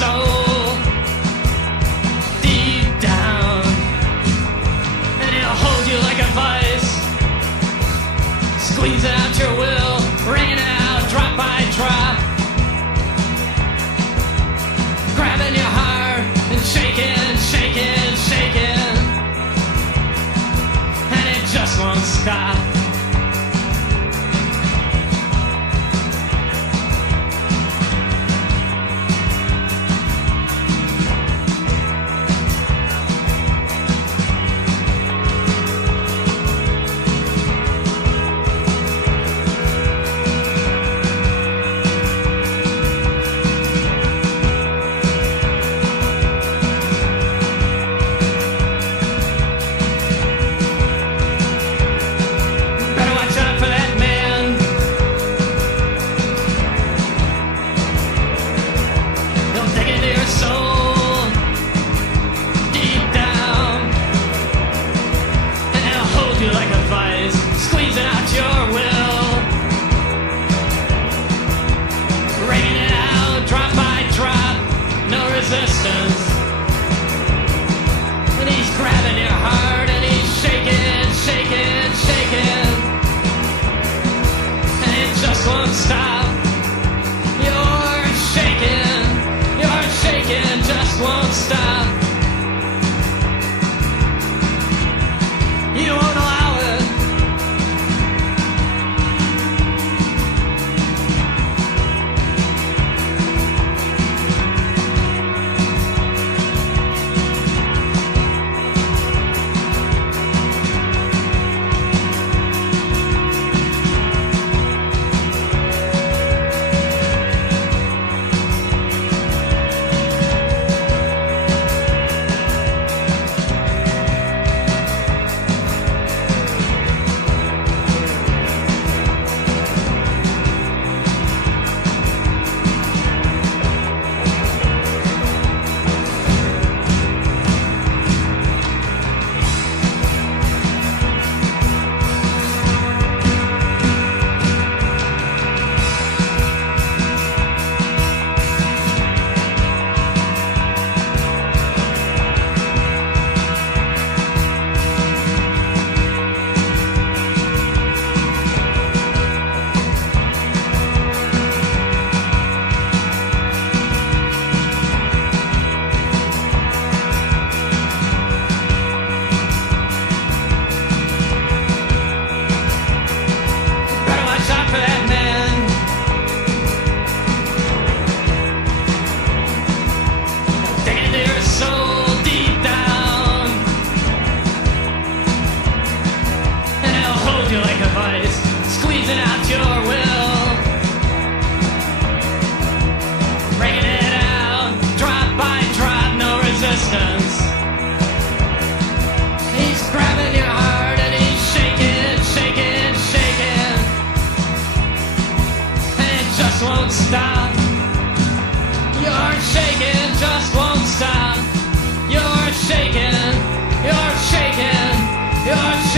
soul deep down, and he'll hold you like a vice, squeezing out your will, rain out drop by drop, grabbing your heart and shaking, shaking, shaking, and it just won't stop. Squeezing out your will, raining it out drop by drop, no resistance. And he's grabbing your heart and he's shaking, shaking, shaking, and it just won't stop. You're shaking, just won't stop. You won't allow it. Squeezing out your will, raining it out drop by drop, no resistance. He's grabbing your heart and he's shaking, shaking, shaking, and it just won't stop. You're shaking, just won't stop. You're shaking, you're shaking, you're shaking.